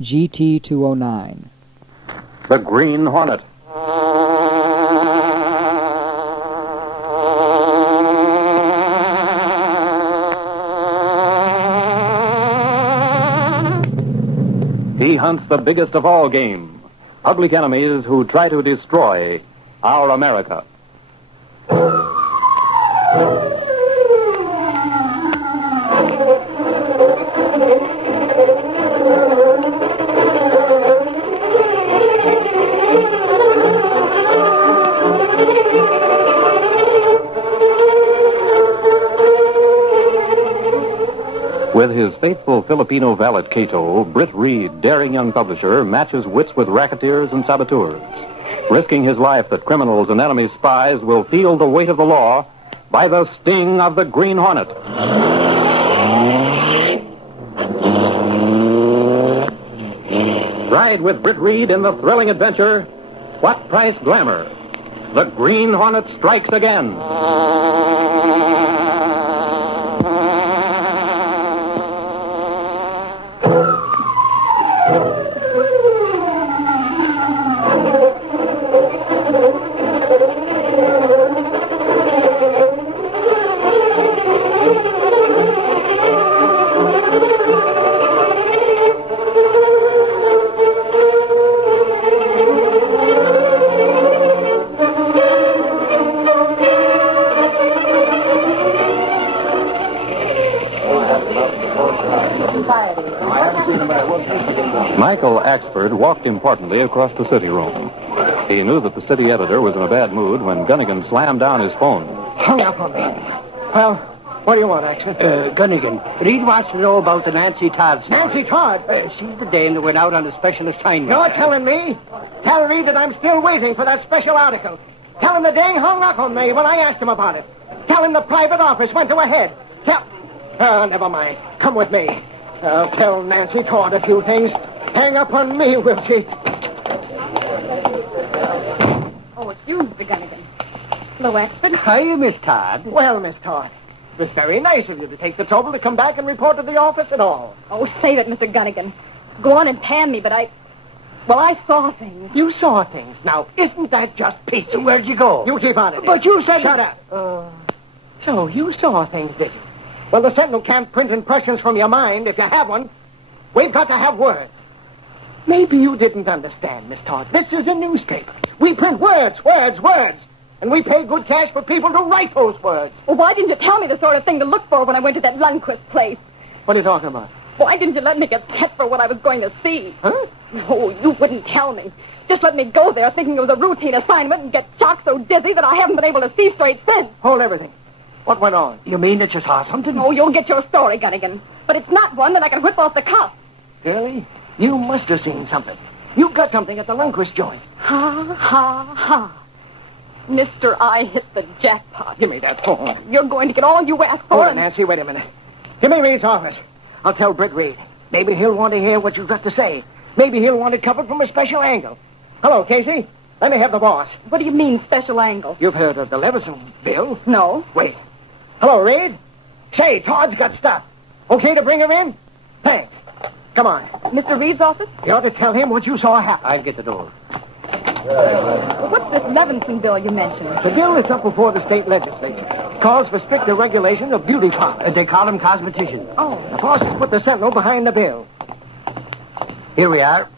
GT209. The Green Hornet. He hunts the biggest of all game, public enemies who try to destroy our America. With his faithful Filipino valet Cato, Britt Reed, daring young publisher, matches wits with racketeers and saboteurs, risking his life that criminals and enemy spies will feel the weight of the law by the sting of the Green Hornet. Ride with Britt Reed in the thrilling adventure, What Price Glamour? The Green Hornet strikes again. Michael Axford walked importantly across the city room. He knew that the city editor was in a bad mood when Gunnigan slammed down his phone. Hung up on me. Well, what do you want, Axford? Gunnigan, Reed wants to know about the Nancy Todd story. Nancy Todd? She's the dame that went out on a special assignment. You're telling me? Tell Reed that I'm still waiting for that special article. Tell him the dame hung up on me when I asked him about it. Tell him the private office went to a head. Tell... Oh, never mind. Come with me. I'll tell Nancy Todd a few things. Hang up on me, will she? Oh, it's you, Mr. Gunnigan. Hello, Axford. Hiya, Miss Todd. Well, Miss Todd, it was very nice of you to take the trouble to come back and report to the office at all. Oh, save it, Mr. Gunnigan. Go on and pan me, but I saw things. You saw things. Now, isn't that just peachy? Where'd you go? You keep on it. But you said... Shut up. So you saw things, did you? Well, the Sentinel can't print impressions from your mind if you have one. We've got to have words. Maybe you didn't understand, Miss Todd. This is a newspaper. We print words, words, words. And we pay good cash for people to write those words. Well, why didn't you tell me the sort of thing to look for when I went to that Lundquist place? What are you talking about? Why didn't you let me get set for what I was going to see? Huh? No, you wouldn't tell me. Just let me go there thinking it was a routine assignment and get shocked so dizzy that I haven't been able to see straight since. Hold everything. What went on? You mean that you saw something? Oh, you'll get your story, Gunnigan. But it's not one that I can whip off the cuff. Girlie, you must have seen something. You got something at the Lundquist joint. Ha, ha, ha. Mister, I hit the jackpot. Give me that phone. You're going to get all you ask for. Hold on, Nancy, wait a minute. Give me Reed's office. I'll tell Britt Reed. Maybe he'll want to hear what you've got to say. Maybe he'll want it covered from a special angle. Hello, Casey. Let me have the boss. What do you mean, special angle? You've heard of the Leveson bill? No. Wait. Hello, Reed. Say, Todd's got stuff. Okay to bring her in? Thanks. Come on. Mr. Reed's office? You ought to tell him what you saw happen. I'll get the door. What's this Levinson bill you mentioned? The bill is up before the state legislature. Calls for stricter regulation of beauty parlors. They call them cosmeticians. Oh. The boss has put the Sentinel behind the bill. Here we are.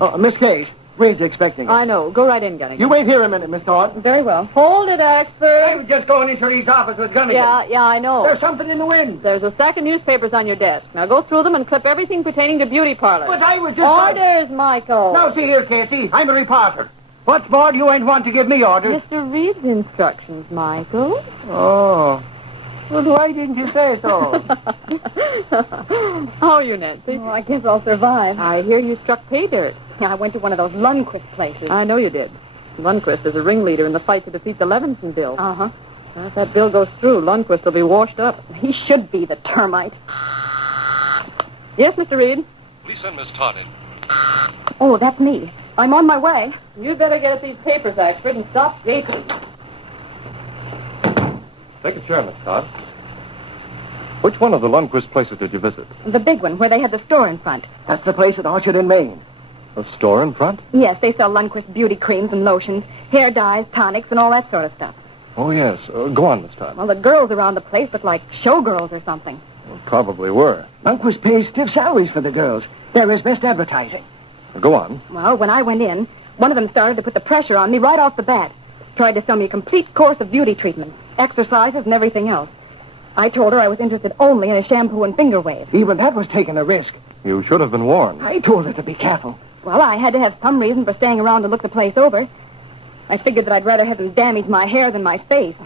Oh, Miss Case, Reed's expecting us. I know. Go right in, Gunnigan. You wait here a minute, Miss Todd. Very well. Hold it, Axford. I was just going into Reed's office with Gunnigan. Yeah, I know. There's something in the wind. There's a stack of newspapers on your desk. Now go through them and clip everything pertaining to beauty parlors. But I was just... Orders, Michael. Now, see here, Casey. I'm a reporter. What's more, you ain't want to give me orders. Mr. Reed's instructions, Michael. Oh. Well, why didn't you say so? How are you, Nancy? Oh, I guess I'll survive. I hear you struck pay dirt. I went to one of those Lundquist places. I know you did. Lundquist is a ringleader in the fight to defeat the Levinson bill. Uh-huh. Well, if that bill goes through, Lundquist will be washed up. He should be, the termite. Yes, Mr. Reed? Please send Miss Todd in. Oh, that's me. I'm on my way. You'd better get at these papers, Axford, and stop gaping. Take a chair, Miss Todd. Which one of the Lundquist places did you visit? The big one, where they had the store in front. That's the place at Orchard in Maine. A store in front? Yes, they sell Lundquist beauty creams and lotions, hair dyes, tonics, and all that sort of stuff. Oh, yes. Go on, Miss Todd. Well, the girls around the place look like showgirls or something. Well, probably were. Lundquist pays stiff salaries for the girls. They're his best advertising. Go on. Well, when I went in, one of them started to put the pressure on me right off the bat. Tried to sell me a complete course of beauty treatments, exercises, and everything else. I told her I was interested only in a shampoo and finger wave. Even that was taking a risk. You should have been warned. I told her to be careful. Well, I had to have some reason for staying around to look the place over. I figured that I'd rather have them damage my hair than my face.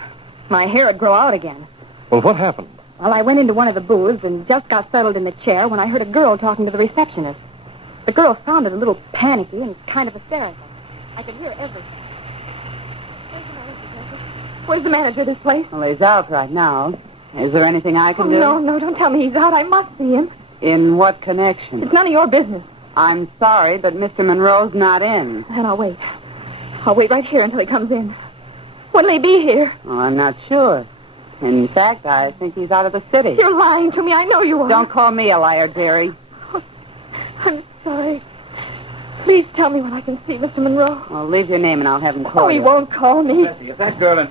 My hair would grow out again. Well, what happened? Well, I went into one of the booths and just got settled in the chair when I heard a girl talking to the receptionist. The girl sounded a little panicky and kind of hysterical. I could hear everything. Where's the manager of this place? Well, he's out right now. Is there anything I can do? No, don't tell me he's out. I must see him. In what connection? It's none of your business. I'm sorry, but Mr. Monroe's not in. Then I'll wait. I'll wait right here until he comes in. When'll he be here? Oh, I'm not sure. In fact, I think he's out of the city. You're lying to me. I know you are. Don't call me a liar, dearie. I'm sorry. Please tell me when I can see Mr. Monroe. Well, leave your name and I'll have him call Oh, he you. won't call me. Bessie, if that girl in...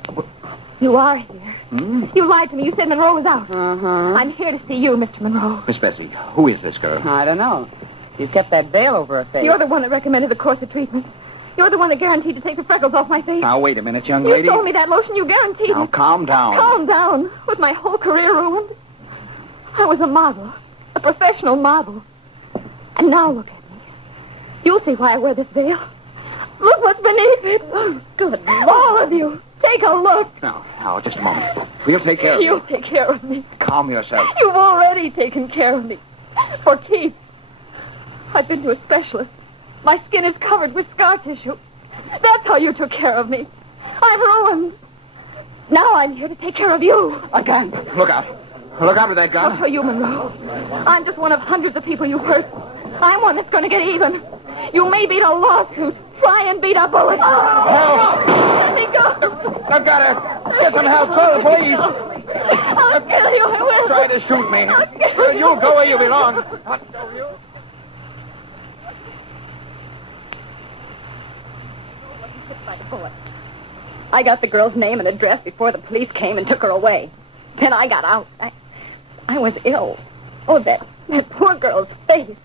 You are here. You lied to me. You said Monroe was out. Uh-huh. I'm here to see you, Mr. Monroe. Miss Bessie, who is this girl? I don't know. She's kept that veil over her face. You're the one that recommended the course of treatment. You're the one that guaranteed to take the freckles off my face. Now, wait a minute, young You lady. sold me that lotion. You guaranteed Now, it. calm down. Calm down. With my whole career ruined. I was a model. A professional model. And now look at me. You'll see why I wear this veil. Look what's beneath it. Oh, good. All of you. Take a look. Now, just a moment. We'll take care of you. You'll take care of me. Calm yourself. You've already taken care of me. For keeps. I've been to a specialist. My skin is covered with scar tissue. That's how you took care of me. I'm ruined. Now I'm here to take care of you. Again. Look out. Look out with that Not gun. for you, Monroe. I'm just one of hundreds of people you've hurt. I'm one that's going to get even. You may beat a lawsuit. Try and beat a bullet. Let me go. I've got her. Get some help. Call the police. I'll kill you. I will. Try to shoot me. I'll kill you. You'll go where you belong. By the bullet. I got the girl's name and address before the police came and took her away. Then I got out. I was ill. Oh, that poor girl's face.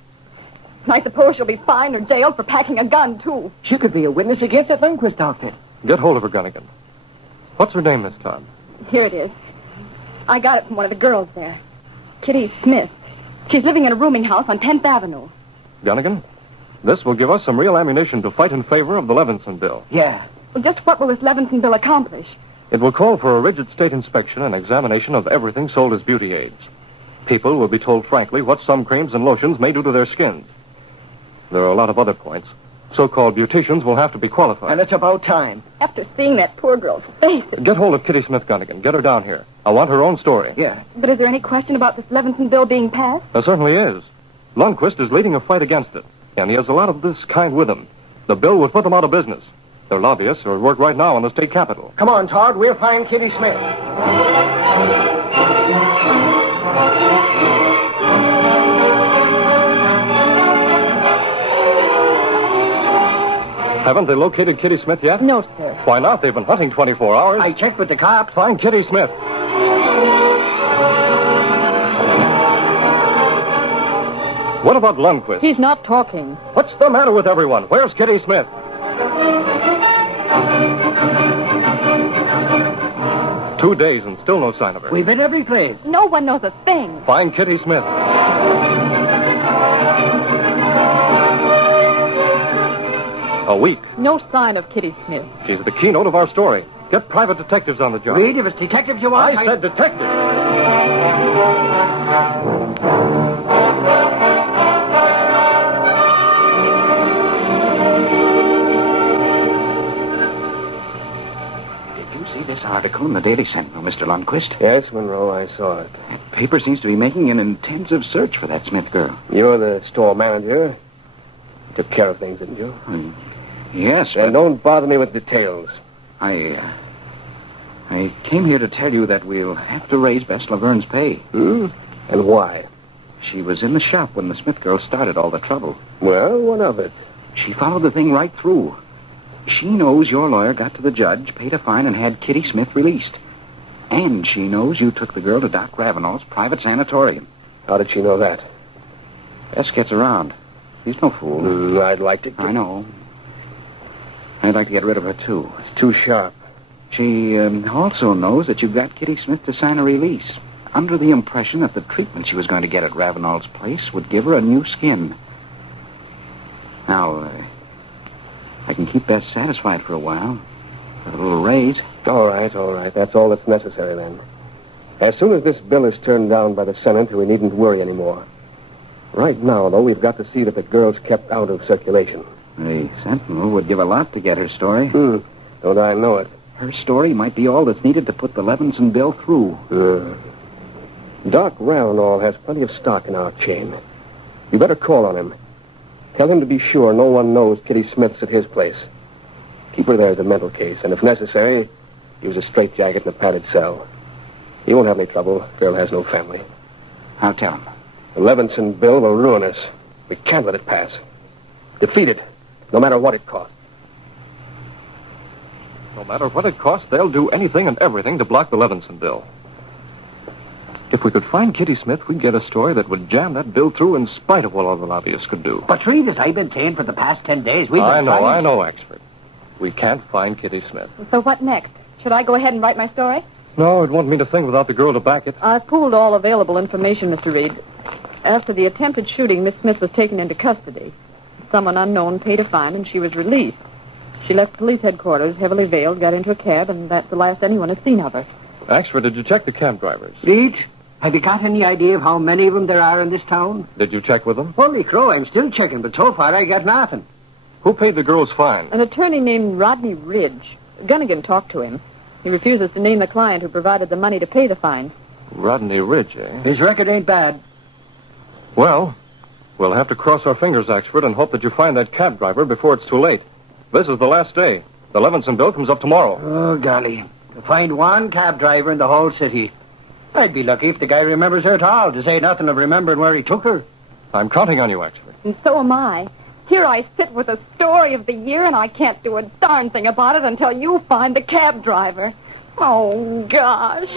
And I suppose she'll be fined or jailed for packing a gun, too. She could be a witness against that Lundquist outfit. Get hold of her, Gunnigan. What's her name, Miss Todd? Here it is. I got it from one of the girls there. Kitty Smith. She's living in a rooming house on 10th Avenue. Gunnigan, this will give us some real ammunition to fight in favor of the Levinson bill. Yeah. Well, just what will this Levinson bill accomplish? It will call for a rigid state inspection and examination of everything sold as beauty aids. People will be told frankly what some creams and lotions may do to their skins. There are a lot of other points. So-called beauticians will have to be qualified. And it's about time. After seeing that poor girl's face... Get hold of Kitty Smith, Gunnigan. Get her down here. I want her own story. Yeah. But is there any question about this Levinson bill being passed? There certainly is. Lundquist is leading a fight against it, and he has a lot of this kind with him. The bill would put them out of business. Their lobbyists are at work right now in the state capitol. Come on, Todd. We'll find Kitty Smith. Haven't they located Kitty Smith yet? No, sir. Why not? They've been hunting 24 hours. I checked with the cops. Find Kitty Smith. What about Lundquist? He's not talking. What's the matter with everyone? Where's Kitty Smith? Two days and still no sign of her. We've been every place. No one knows a thing. Find Kitty Smith. A week. No sign of Kitty Smith. She's the keynote of our story. Get private detectives on the job. Reed, if it's detectives you want, I said detectives. Did you see this article in the Daily Sentinel, Mr. Lundquist? Yes, Monroe, I saw it. That paper seems to be making an intensive search for that Smith girl. You're the store manager. Took care of things, didn't you? Yes, but... And don't bother me with details. I... I came here to tell you that we'll have to raise Bess Laverne's pay. Hmm? And why? She was in the shop when the Smith girl started all the trouble. Well, what of it? She followed the thing right through. She knows your lawyer got to the judge, paid a fine, and had Kitty Smith released. And she knows you took the girl to Doc Ravenel's private sanatorium. How did she know that? Bess gets around. She's no fool. I'd like to... I know. I'd like to get rid of her, too. It's too sharp. She also knows that you got Kitty Smith to sign a release, under the impression that the treatment she was going to get at Ravenel's place would give her a new skin. Now, I can keep Bess satisfied for a while, with a little raise. All right. That's all that's necessary, then. As soon as this bill is turned down by the Senate, we needn't worry anymore. Right now, though, we've got to see that the girl's kept out of circulation. The Sentinel would give a lot to get her story. Don't I know it? Her story might be all that's needed to put the Levinson bill through. Doc Ravenel has plenty of stock in our chain. You better call on him. Tell him to be sure no one knows Kitty Smith's at his place. Keep her there as a mental case, and if necessary, use a straitjacket in a padded cell. He won't have any trouble. Girl has no family. I'll tell him. The Levinson bill will ruin us. We can't let it pass. Defeat it, no matter what it costs. No matter what it costs, they'll do anything and everything to block the Levinson bill. If we could find Kitty Smith, we'd get a story that would jam that bill through in spite of what all the lobbyists could do. But, Reed, as I've been saying for the past 10 days, we've been I know, Axford. We can't find Kitty Smith. So what next? Should I go ahead and write my story? No, it won't mean a thing without the girl to back it. I've pooled all available information, Mr. Reed. After the attempted shooting, Miss Smith was taken into custody. Someone unknown paid a fine, and she was released. She left police headquarters, heavily veiled, got into a cab, and that's the last anyone has seen of her. Axford, did you check the cab drivers? Reed, have you got any idea of how many of them there are in this town? Did you check with them? Holy crow, I'm still checking, but so far I got nothing. Who paid the girl's fine? An attorney named Rodney Ridge. Gunnigan talked to him. He refuses to name the client who provided the money to pay the fine. Rodney Ridge, eh? His record ain't bad. Well, we'll have to cross our fingers, Axford, and hope that you find that cab driver before it's too late. This is the last day. The Levinson bill comes up tomorrow. Oh, golly. To find one cab driver in the whole city. I'd be lucky if the guy remembers her at all, to say nothing of remembering where he took her. I'm counting on you, Axford. And so am I. Here I sit with the story of the year, and I can't do a darn thing about it until you find the cab driver. Oh, gosh.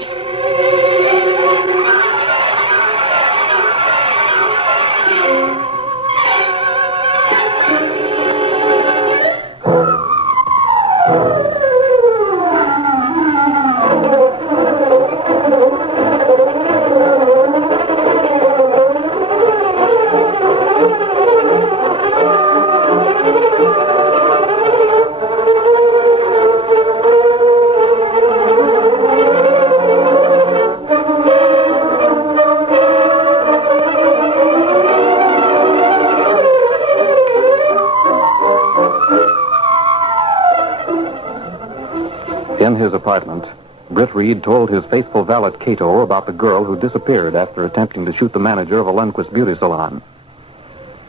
In his apartment, Britt Reed told his faithful valet Cato about the girl who disappeared after attempting to shoot the manager of a Lundquist beauty salon.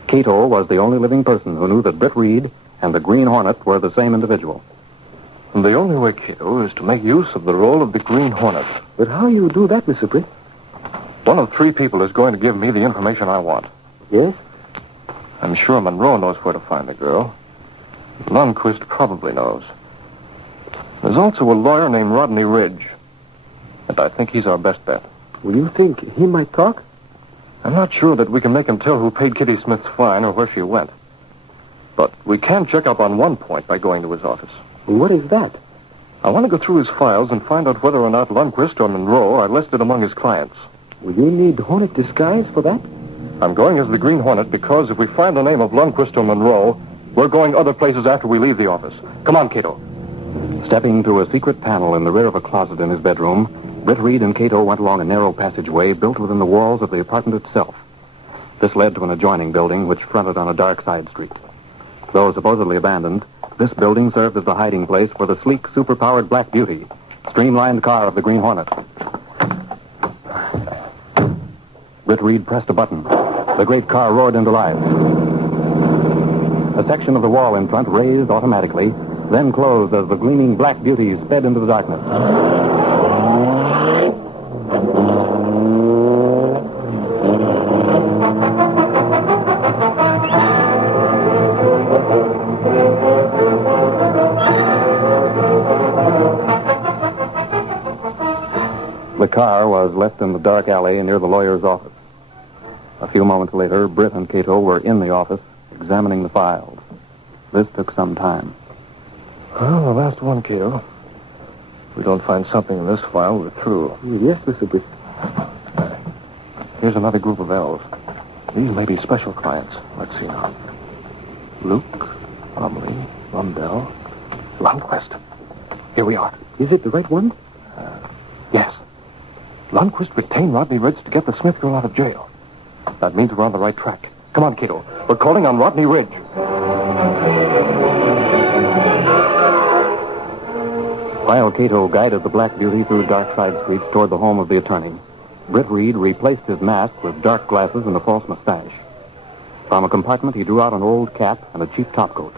Cato was the only living person who knew that Britt Reed and the Green Hornet were the same individual. And the only way, Cato, is to make use of the role of the Green Hornet. But how you do that, Mr. Britt? One of three people is going to give me the information I want. Yes? I'm sure Monroe knows where to find the girl. Lundquist probably knows. There's also a lawyer named Rodney Ridge. And I think he's our best bet. Well, you think he might talk? I'm not sure that we can make him tell who paid Kitty Smith's fine or where she went. But we can check up on one point by going to his office. What is that? I want to go through his files and find out whether or not Lundquist or Monroe are listed among his clients. Will you need Hornet disguise for that? I'm going as the Green Hornet because if we find the name of Lundquist or Monroe, we're going other places after we leave the office. Come on, Cato. Stepping to a secret panel in the rear of a closet in his bedroom, Britt Reed and Cato went along a narrow passageway built within the walls of the apartment itself. This led to an adjoining building which fronted on a dark side street. Though supposedly abandoned, this building served as the hiding place for the sleek, superpowered Black Beauty, streamlined car of the Green Hornet. Britt Reed pressed a button. The great car roared into life. A section of the wall in front raised automatically, then closed as the gleaming Black Beauty sped into the darkness. was left in the dark alley near the lawyer's office. A few moments later, Britt and Cato were in the office, examining the files. This took some time. Well, the last one, Cato. If we don't find something in this file, we're through. Yes, Mr. Britt. Here's another group of L's. These may be special clients. Let's see now. Luke, Lumley, Lundell, Lundquist. Here we are. Is it the right one? Yes. Lundquist retained Rodney Ridge to get the Smith girl out of jail. That means we're on the right track. Come on, Cato. We're calling on Rodney Ridge. While Cato guided the Black Beauty through dark side streets toward the home of the attorney, Britt Reed replaced his mask with dark glasses and a false mustache. From a compartment, he drew out an old cap and a cheap topcoat.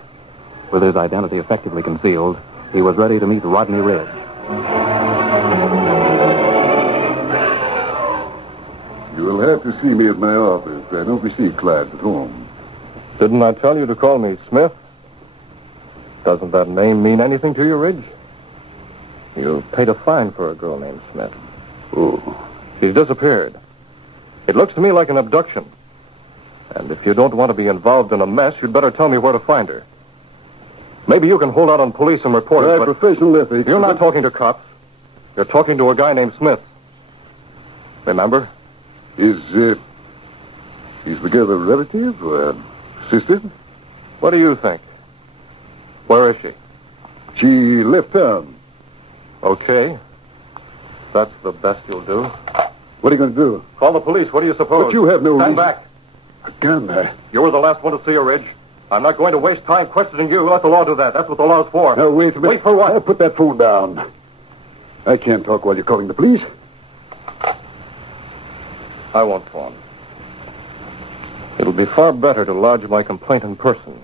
With his identity effectively concealed, he was ready to meet Rodney Ridge. You will have to see me at my office. I don't receive clients at home. Didn't I tell you to call me Smith? Doesn't that name mean anything to you, Ridge? You paid a fine for a girl named Smith. Oh. She's disappeared. It looks to me like an abduction. And if you don't want to be involved in a mess, you'd better tell me where to find her. Maybe you can hold out on police and reporters, My but professional ethics... you're not talking to cops. You're talking to a guy named Smith. Remember? Is the girl a relative or a sister? What do you think? Where is she? She left town. Okay. That's the best you'll do. What are you going to do? Call the police. What do you suppose? But you have no Stand reason... back. Again, You were the last one to see her, Ridge. I'm not going to waste time questioning you. Let the law do that. That's what the law's for. Now, wait a minute. Wait for what? Put that phone down. I can't talk while you're calling the police. I won't phone. It'll be far better to lodge my complaint in person.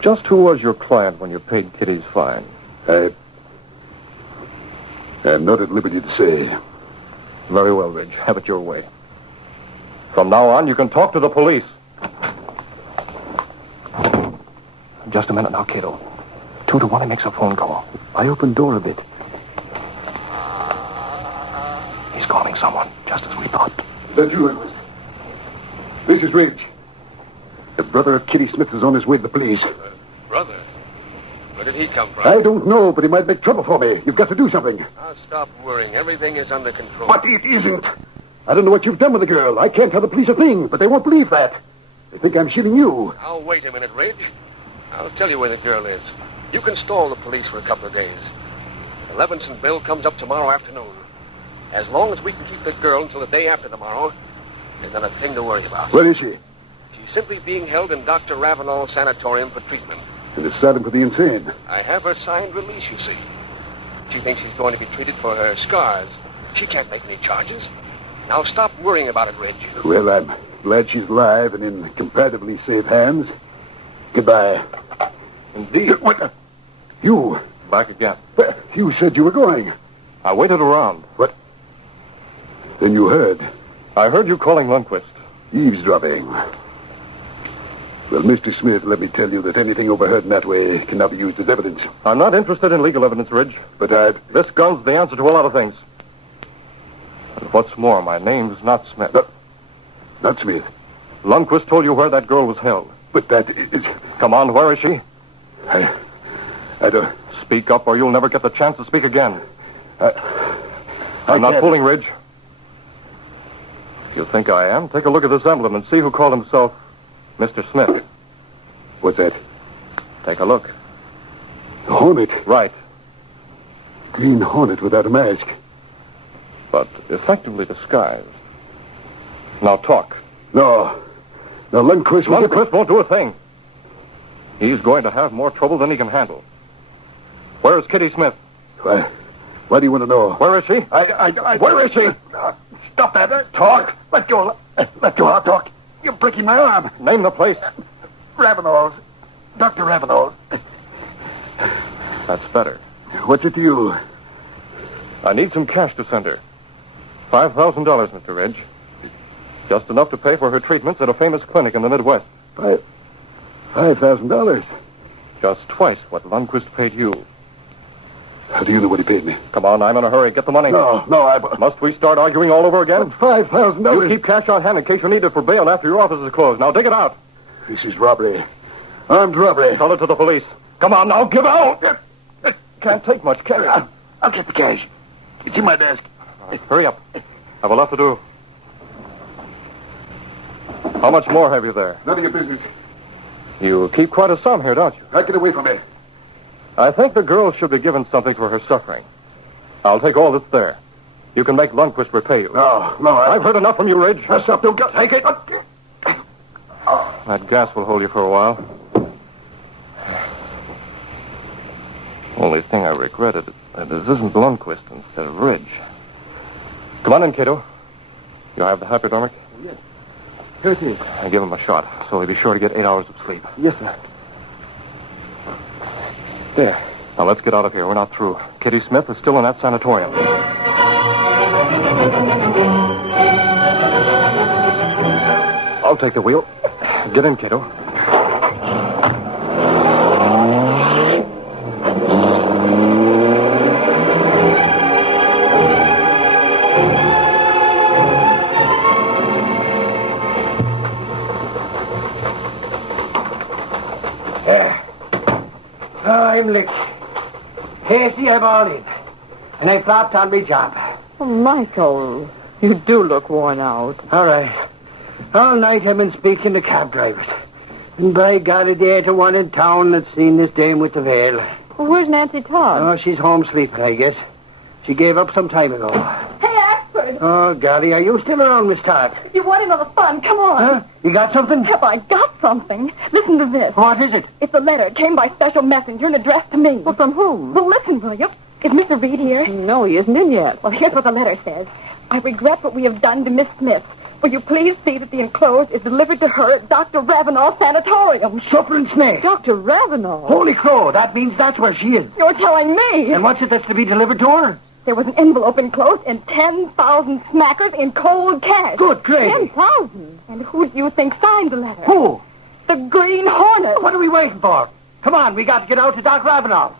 Just who was your client when you paid Kitty's fine? I'm not at liberty to say. Very well, Ridge. Have it your way. From now on, you can talk to the police. Just a minute now, Cato. 2 to 1, he makes a phone call. I opened door a bit. He's calling someone, just as we thought. Is that you, Edward? This is Ridge. The brother of Kitty Smith is on his way to the police. Brother? Where did he come from? I don't know, but he might make trouble for me. You've got to do something. Now, stop worrying. Everything is under control. But it isn't. I don't know what you've done with the girl. I can't tell the police a thing, but they won't believe that. They think I'm shooting you. Now, wait a minute, Ridge. I'll tell you where the girl is. You can stall the police for a couple of days. The Levinson bill comes up tomorrow afternoon. As long as we can keep the girl until the day after tomorrow, there's not a thing to worry about. Where is she? She's simply being held in Dr. Ravenel's sanatorium for treatment. In the asylum for the insane. I have her signed release, you see. She thinks she's going to be treated for her scars. She can't make any charges. Now stop worrying about it, Ridge. Well, I'm glad she's alive and in comparatively safe hands. Goodbye. Indeed. What? You? Back again. Well, you said you were going. I waited around. What? Then you heard. I heard you calling Lundquist. Eavesdropping. Well, Mr. Smith, let me tell you that anything overheard in that way cannot be used as evidence. I'm not interested in legal evidence, Ridge. But This gun's the answer to a lot of things. And what's more, my name's not Smith. Not Smith. Lundquist told you where that girl was held. But that is... Come on, where is she? I don't... Speak up or you'll never get the chance to speak again. I'm not can't- fooling, Ridge. If you think I am, take a look at this emblem and see who called himself Mr. Smith. What's that? Take a look. The Hornet. Right. Green Hornet without a mask. But effectively disguised. Now talk. No. Now, Lundquist... Lundquist won't do a thing. He's going to have more trouble than he can handle. Where is Kitty Smith? Why do you want to know? Where is she? Where is she? Stop that. Talk. Let go. Let go. I'll talk. You're breaking my arm. Name the place. Ravenel's. Dr. Ravenel's. That's better. What's it to you? I need some cash to send her. $5,000, Mr. Ridge. Just enough to pay for her treatments at a famous clinic in the Midwest. $5,000. Just twice what Lundquist paid you. How do you know what he paid me? Come on, I'm in a hurry. Get the money. No, I... Must we start arguing all over again? $5,000. You keep cash on hand in case you need it for bail after your office is closed. Now, dig it out. This is robbery. Armed robbery. Tell it to the police. Come on, now, give out. Can't take much, can you? I'll get the cash. It's in my desk. Hurry up. I've a lot to do. How much more have you there? None of your business. You keep quite a sum here, don't you? Now get away from me. I think the girl should be given something for her suffering. I'll take all that's there. You can make Lundquist repay you. No, I've heard enough from you, Ridge. Shut up, don't take it. That gas will hold you for a while. Only thing I regretted is that this isn't Lundquist instead of Ridge. Come on in, Cato. You have the hypodermic? Yes. Here it is. I give him a shot, so he'll be sure to get 8 hours of sleep. Yes, sir. There. Now, let's get out of here. We're not through. Kitty Smith is still in that sanatorium. I'll take the wheel. Get in, Cato. I'm licked. Hasty, I'm all in. And I flopped on me job. Oh, Michael, you do look worn out. All right. All night I've been speaking to cab drivers. And by God, there ain't one in town that's seen this dame with the veil. Well, where's Nancy Todd? Oh, she's home sleeping, I guess. She gave up some time ago. Hey, Axford! Oh, golly, are you still around, Miss Todd? If you want another fun, come on. Huh? You got something? Have I got something? Listen to this. What is it? It's a letter. It came by special messenger and addressed to me. Well, from whom? Well, listen, will you? Is Mr. Reed here? No, he isn't in yet. Well, here's what the letter says. I regret what we have done to Miss Smith. Will you please see that the enclosed is delivered to her at Dr. Ravenel's sanatorium? Suffering snake. Dr. Ravenel? Holy crow, that means that's where she is. You're telling me. And what's it that's to be delivered to her? There was an envelope enclosed and 10,000 smackers in cold cash. Good gravy. 10,000? And who do you think signed the letter? Who? The Green Hornet. What are we waiting for? Come on, we got to get out to Doc Ravenel's.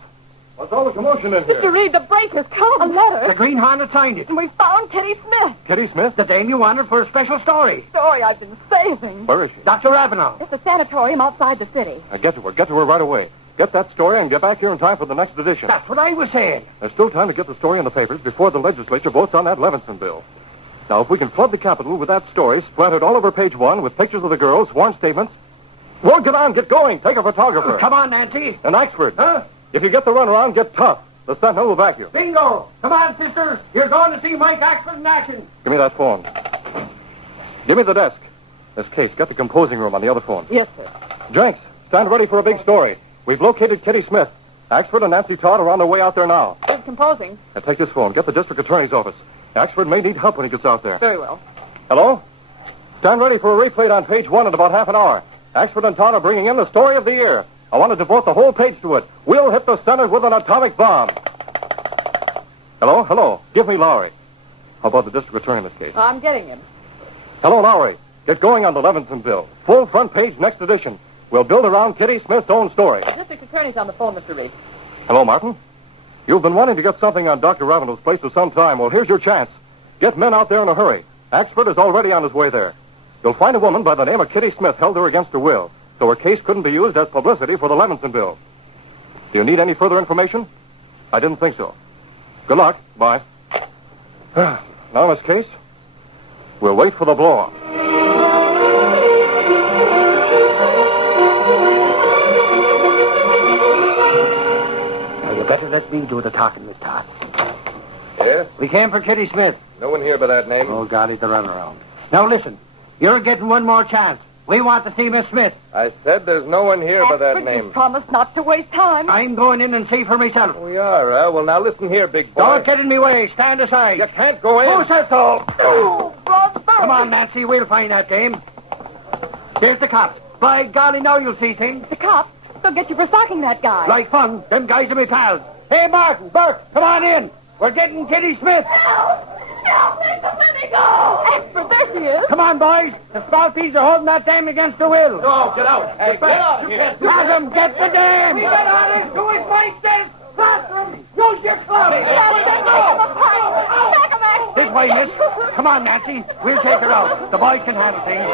What's all the commotion in here? Mr. Reed, the break has come. A letter. The Green Hornet signed it. And we found Kitty Smith. Kitty Smith? The dame you wanted for a special story. Story I've been saving. Where is she? Dr. Ravenel. It's a sanatorium outside the city. Now, get to her. Get to her right away. Get that story and get back here in time for the next edition. That's what I was saying. There's still time to get the story in the papers before the legislature votes on that Levinson bill. Now, if we can flood the Capitol with that story, splattered all over page 1 with pictures of the girls, sworn statements. Well, get on, get going. Take a photographer. Come on, Nancy. And Axford. Huh? If you get the runaround, get tough. The Sentinel will back you. Bingo. Come on, sister. You're going to see Mike Axford in action. Give me that phone. Give me the desk. This case, get the composing room on the other phone. Yes, sir. Jenks, stand ready for a big story. We've located Kitty Smith. Axford and Nancy Todd are on their way out there now. Who's composing? Now take this phone. Get the district attorney's office. Axford may need help when he gets out there. Very well. Hello? Stand ready for a replay on page 1 in about half an hour. Axford and Todd are bringing in the story of the year. I want to devote the whole page to it. We'll hit the Senate with an atomic bomb. Hello? Hello. Give me Lowry. How about the district attorney in this case? I'm getting him. Hello, Lowry. Get going on the Levinson bill. Full front page next edition. We'll build around Kitty Smith's own story. The district attorney's on the phone, Mr. Reed. Hello, Martin. You've been wanting to get something on Dr. Ravenel's place for some time. Well, here's your chance. Get men out there in a hurry. Axford is already on his way there. You'll find a woman by the name of Kitty Smith held there against her will, so her case couldn't be used as publicity for the Levinson bill. Do you need any further information? I didn't think so. Good luck. Bye. Now, Miss Case, we'll wait for the blow-up. Now, you better let me do the talking, Miss Todd. Yeah? We came for Kitty Smith. No one here by that name. Oh, golly, the runaround. Now, listen. You're getting one more chance. We want to see Miss Smith. I said there's no one here by that Axford, name. you promised not to waste time. I'm going in and see for myself. We are, Well, now listen here, big boy. Don't get in me way. Stand aside. You can't go in. Who says so? Oh, brother! Come on, Nancy. We'll find that dame. There's the cops. By golly, now you'll see things. The cops? They'll get you for stalking that guy. Like fun. Them guys are my pals. Hey, Martin, Burke, come on in. We're getting Kitty Smith. Help! Please don't let me go! Axford, there she is. Come on, boys. The Sprouties are holding that dame against her will. No, get out. Hey, get out of here. Let them get the dame. We got on it. Who is Mike says? Faster. You Close your club! This way, miss. Come on, Nancy. We'll take her out. The boys can handle things.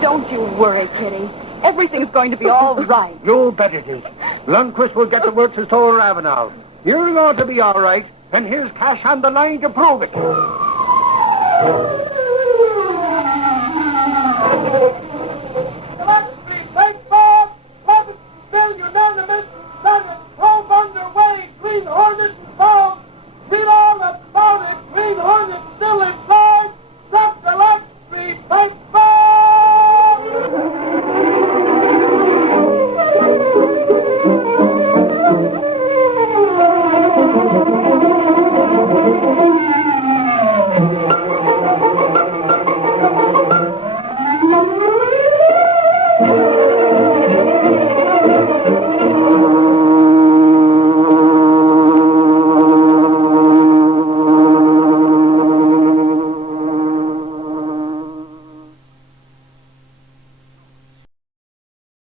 Don't you worry, Kitty. Everything's going to be all right. You bet it is. Lundquist will get the works as told Ravenel. You're going to be all right, and here's cash on the line to prove it. Bill, unanimous